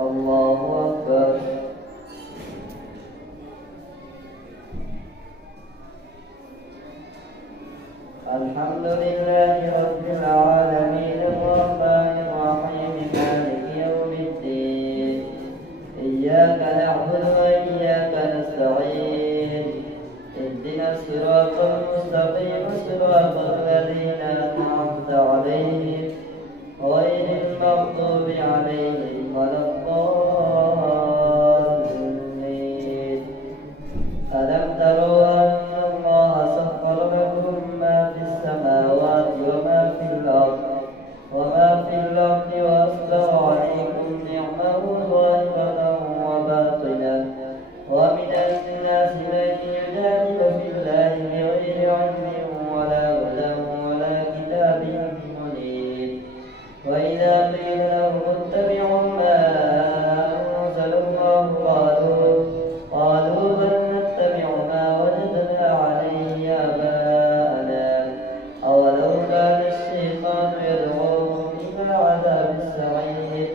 الله أكبر. الحمد لله رب العالمين الرحمن الرحيم مالك يوم الدين. إياك نعبد وإياك نستعين. اهدنا الصراط المستقيم صراط الذين أنعمت عليهم غير المغضوب عليهم ولا الضالين. ألم تروا أن الله سخر لكم ما في السماوات وما في الأرض وأسبغ عليكم نعمه ظاهرة وباطنة ومن الناس من يجادل في الله بغير علم ولا هدى ولا كتاب منير. وإذا قيل لهم اتبعوا ما أنزل الله قالوا بل نتبع ما وجدنا عليه آباءنا أولو كان الشيطان يدعوهم إلى عذاب السعير.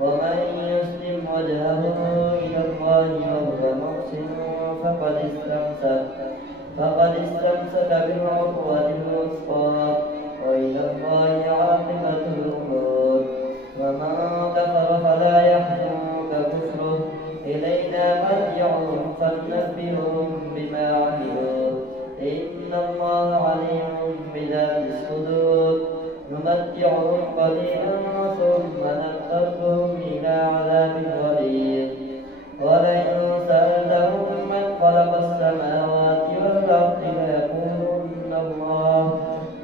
ومن يسلم وجهه إلى الله وهو محسن فقد استمسك بالعروة الوثقى وإلى الله عاقبة الأمور. ومن كفر فلا يحزنك كفره إلينا مرجعهم فننبئهم بما عملوا إن الله عليم بذات الصدور. نمتعهم قليلا ثم نضطرهم إلى عذاب غليظ. ولئن سألتهم من خلق السماوات والأرض ليقولن الله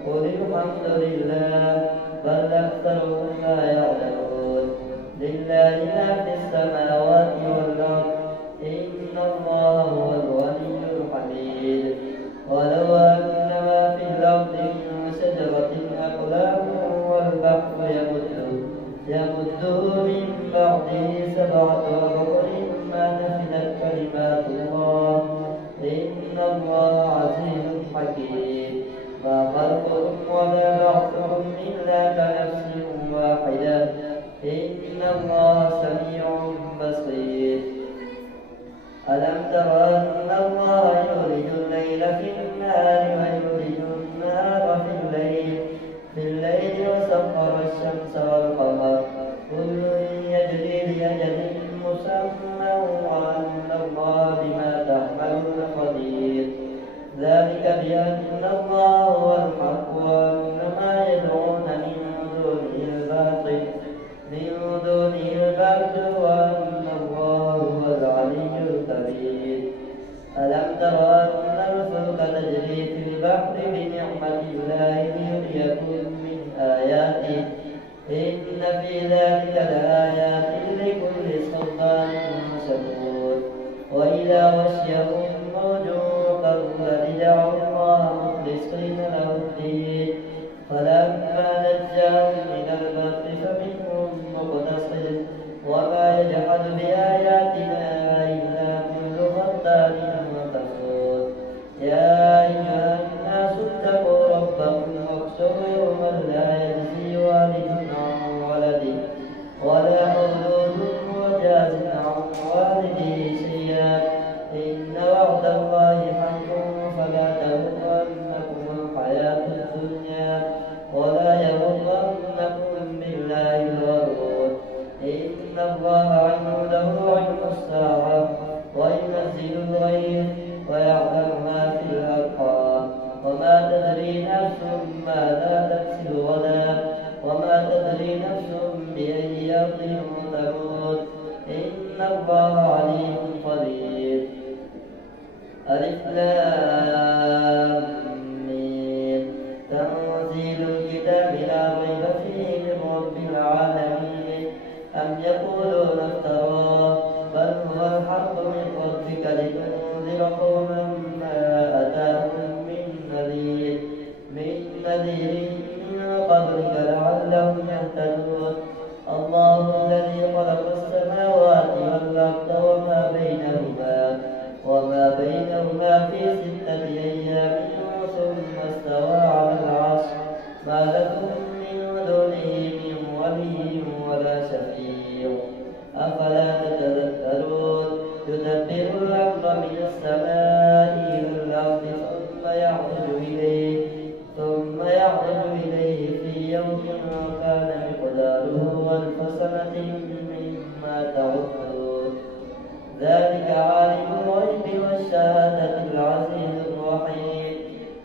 قل الحمد لله بل أكثرهم لا يعلمون. لله ما في السماوات والأرض إن الله هو الغني الحميد. ولو أن ما في الأرض من شجرة أقلام والبحر يمده من بعده 7 أبحر ما نفدت كلمات الله إن الله عزيز حكيم. ما خلقكم ولا بعثكم إلا كنفس واحدة إن الله سميع بصير. ألم تر أن الله يولج الليل في النهار ويولج النهار في الليل وسخر الشمس والقمر كل يجري لأجل مسمى وأن الله بما تعملون خبير. ذلك بأن الله هو الحق وأن ما يدعون من دونه الباطل وأن الله هو العلي الكبير. ألم تر أن الفلك تجري في البحر بنعمة الله ليريكم من آياته إن في ذلك لآيات لكل صبار شكور. وإذا غشيهم موج كالظلل دعوا الله مخلصين له الدين فلما نجاهم إلى البر فمنهم مقتصد وما يجحد بآياتنا إلا كل ختار كفور. يا أيها الناس اتقوا ربكم واخشوا يوما لا يجزي والد عن ولده ولا مولود هو جاز عن والده شيئا إن كان مقداره 1000 سنة مما تعدون ذلك عالم الغيب والشهادة العزيز الرحيم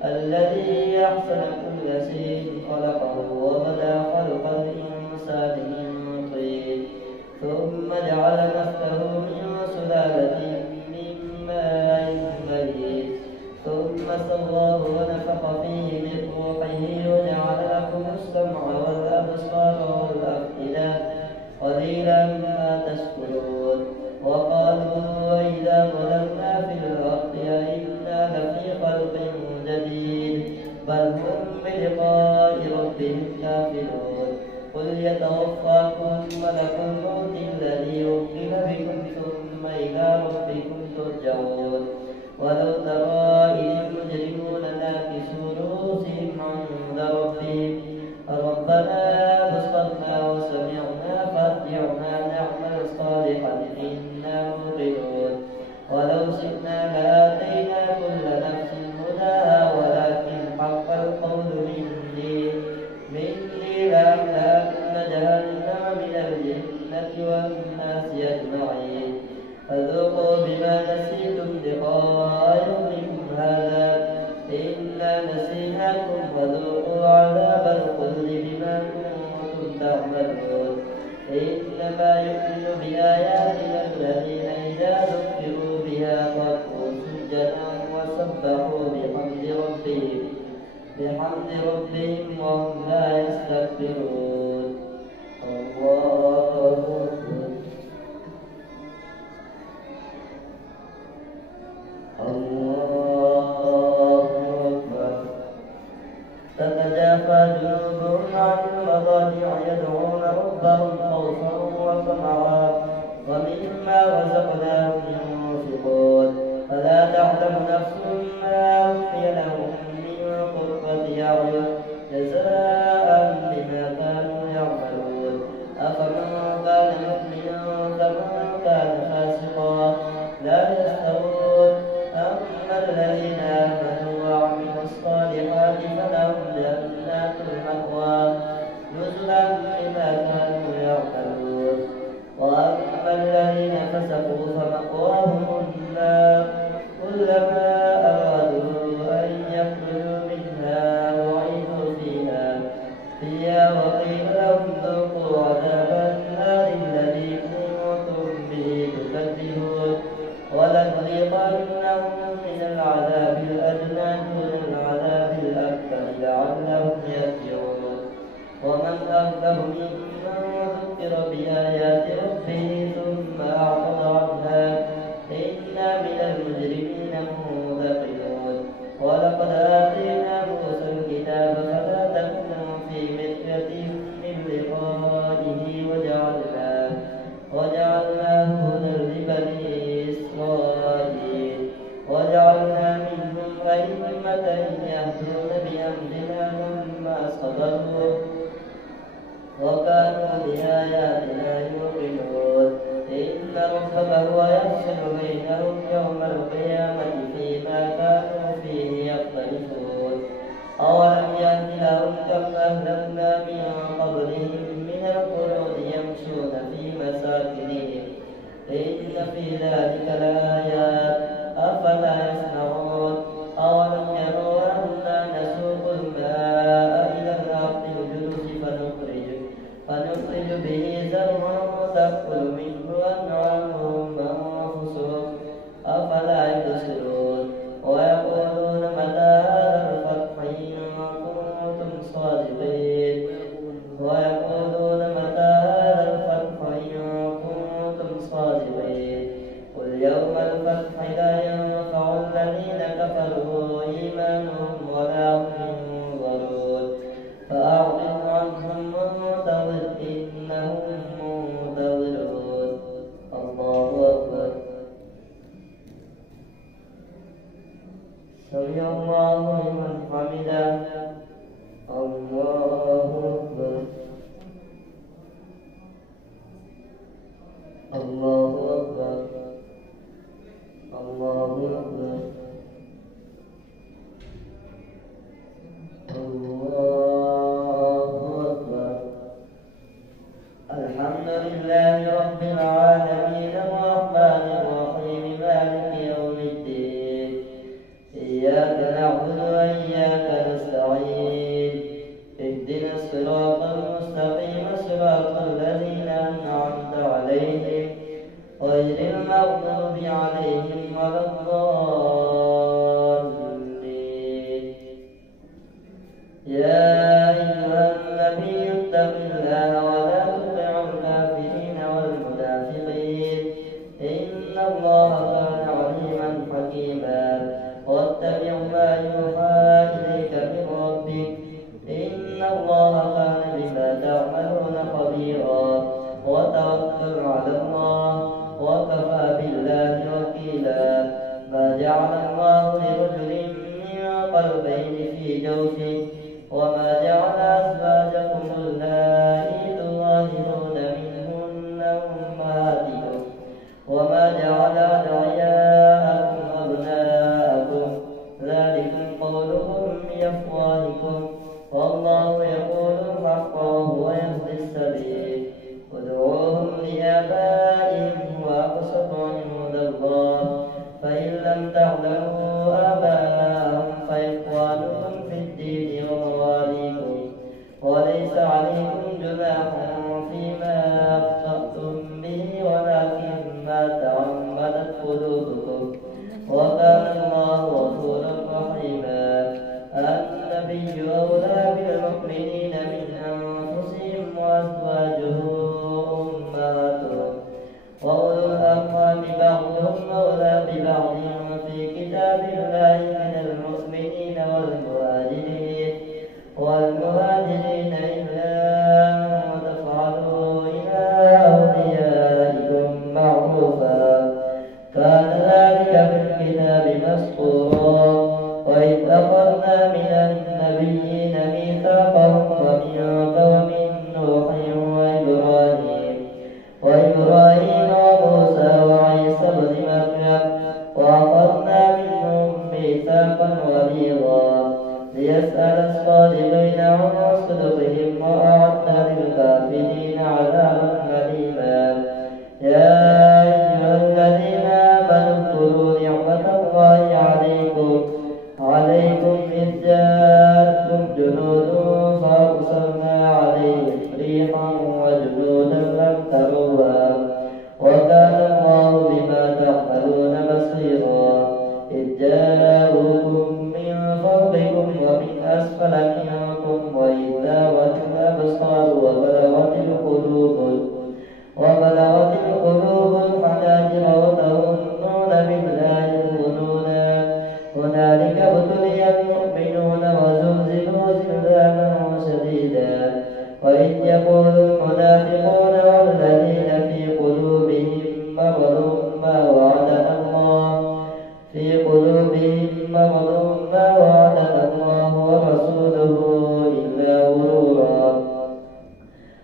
الذي أحسن كل شيء خلقه وبدأ خلق الإنسان من طين ثم جعل نسله من سلالة من ماء مهين ثم سواه ونفخ فيه من روحه وجعل لكم السمع والأبصار والأفئدة قليلا ما تشكرون وقالوا وإذا ضللنا في الأرض أئنا لفي خلق جديد بل هم بلقاء ربهم كافرون قل يتوفاكم ملك الموت الذي وكل بكم ثم إلى ربكم ترجعون ولو ترى إذ المجرمون ناكسوا رؤوسهم عند ربهم ربنا بصرنا وسمعنا فارجعنا نعمل صالحا إنا موقنون ولو شئنا لآتينا كل نفس هداها ولكن حق القول مني لأملأن جهنم من الجنة والناس أجمعين فذوقوا بما نسيتم لقاء يومكم هذا إنا نسيناكم فذوقوا عذاب الخلد بما كنتم تعملون إنما يؤمن بآياتنا الذين إذا ذكروا بها خروا سجدا وسبحوا بحمد ربهم وهم لا يستكبرون الله أكبر الله أكبر تتجافى جنوبهم عن المضاجع يدعون ربهم خوفا وطمعا ومما رزقناهم ينفقون فلا تعلم نفس ما أخفي لهم من قرة أعين جزاء بما كانوا يعملون أفمن كان مؤمنا كمن كان فاسقا لا يستوون أما الذين آمنوا وعملوا الصالحات فلهم جنات المأوى نزلا بما كانوا يعملون وأما الذين فسقوا فمأواهم النار كلما أرادوا أن يخرجوا منها أعيدوا فيها وقيل لهم ذوقوا عذاب النار الذي كنتم به تكذبون ولنذيقنهم من العذاب الأدنى دون العذاب الأكبر لعلهم يرجعون ومن أظلم ممن ذكر بآيات ربه ثم أعرض عنها إنا من المجرمين منتقمون ولقد آتينا موسى الكتاب فلا تكن في مرية من لقائه وجعلناه هدى لبني إسرائيل وجعلنا منهم أئمة يهدون بأمرنا لما صبروا وكانوا بآياتنا يوقنون إن ربك هو يفصل بينهم يوم القيامة فيما كانوا فيه يختلفون أولم يهد لهم كم أهلكنا من قبلهم من القرون يمشون في مساكنهم إن في ذلك لآيات أفلا يسمعون أولم يروا أنا نسوق الماء إلى الأرض الجرز فنخرج به زرعا تأكل منه أنعامهم وأنفسهم أفلا يبصرون ويقولون متى هذا الفتح إن كنتم صادقين قل يوم الفتح لا ينفع الذين كفروا إيمانهم ولا هم ينظرون فأعرض عنهم وانتظر إنهم منتظرون الله أكبر سمع الله لمن حمده الله أكبر وجنودا لم تروها وكان الله بما تعملون بصيرا إذ جاءوكم من فوقكم ومن أسفل منكم وإذ زاغت الأبصار وبلغت القلوب الحناجر وتظنون بالله الظنونا هنالك ابتلي المؤمنون وزلزلوا زلزالا شديدا وإذ يقول المنافقون والذين في قلوبهم مرض ما وعدنا الله ورسوله إلا غرورا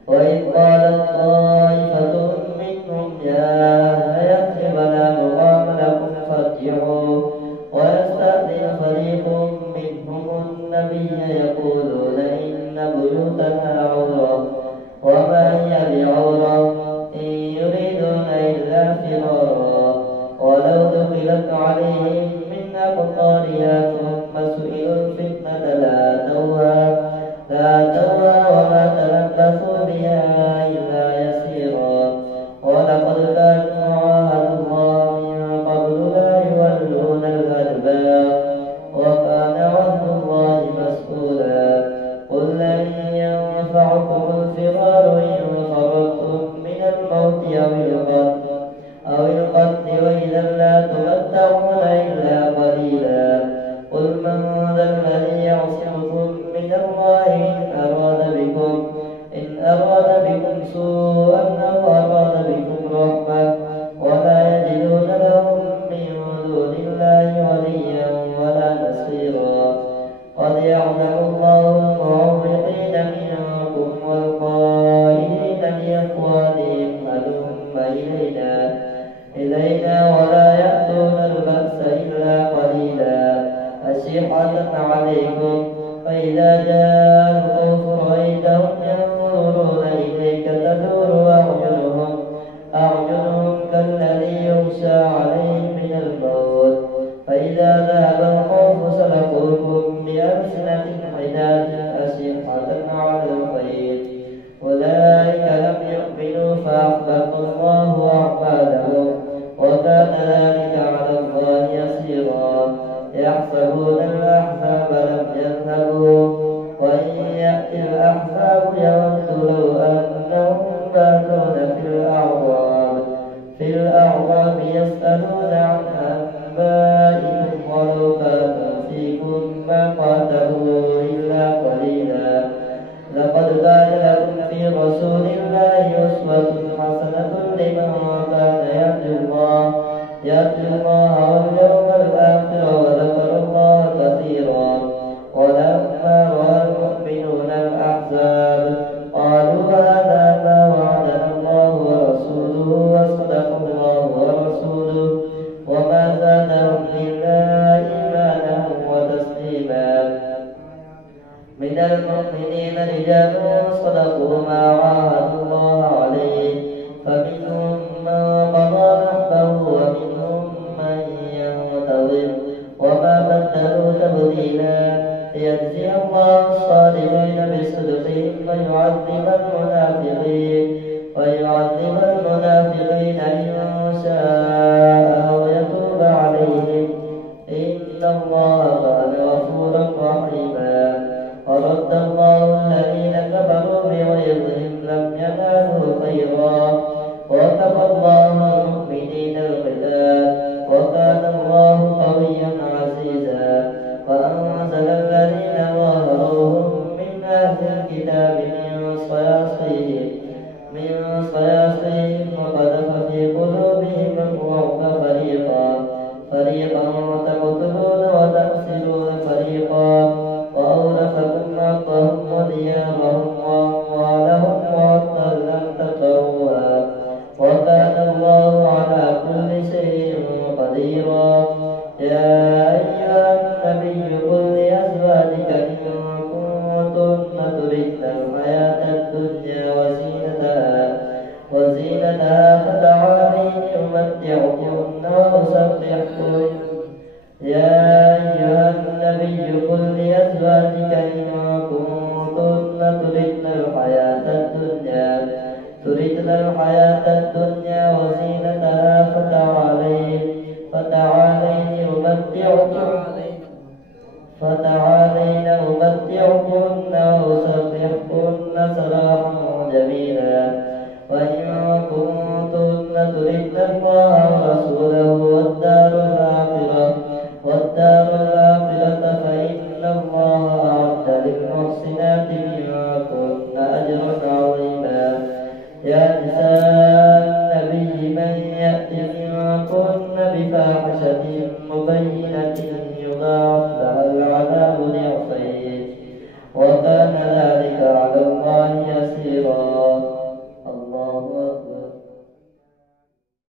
وإذ قالت طائفة منهم يا أهل يثرب لا مقام لكم فارجعوا ويستأذن فريق منهم النبي يقولون إن بيوتنا عورة وما هي بعورة إن يريدون إلا فرارا ولو دخلت عليهم من أقطارها ثم سئلوا الفتنة لا توها وما تلبثوا بها إلا يسيرا ولقد كانوا عاهدوا الله من قبل لا يولون الأدبار وكان وعد الله مسؤولا قل لن ينفعكم الفرار إن فررتم من الموت أو القتل وإذا لا تمتعون إلا قليلا قل من ذا الذي يعصمكم من الله إن أراد بكم سوءا أو أراد بكم رحمة ولا يجدون لهم من دون الله وليا ولا نصيرا قد يعلم الله المعوقين منكم والقائلين لإخوانهم هلم إلينا ولا يأتون البأس إلا قليلا أشحة عليكم فإذا جاء الخوف رأيتهم ينظرون إليك تدور أعينهم كالذي يغشى عليه من الموت فإذا ذهب الخوف سلكوكم بألسنة حداد أشحة على الخير أولئك لم يؤمنوا فأحبط الله أعمالهم وكان ذلك على الله يسيرا يحسبون الأحزاب لم يذهبوا وإن يأتي الأحزاب يودوا لو أنهم بادون في الأعراب يسألون عن أنبائكم ولو كانوا فيكم ما قاتلوا إلا قليلا لقد كان لكم في رسول الله أسوة حسنة لمن كان يرجو الله واليوم الآخر وذكر الله كثيرا ولما رأى المؤمنون الأحزاب قالوا هذا ما وعدنا الله ورسوله وصدق الله ورسوله وما زادهم إلا إيمانا وتسليما من المؤمنين رجال صدقوا ما عاهدوا الله عليه فمنهم تردن الحياة الدنيا وزينتها فتعالين أمتعكن وأسرحكن سراحا جميلا. وإن كنتن تردن الله ورسوله والدار الآخرة فإن الله أعد للمحسنات منكن أجرا عظيما. يا نساء النبي من يأت منكن بفاحشة مبينة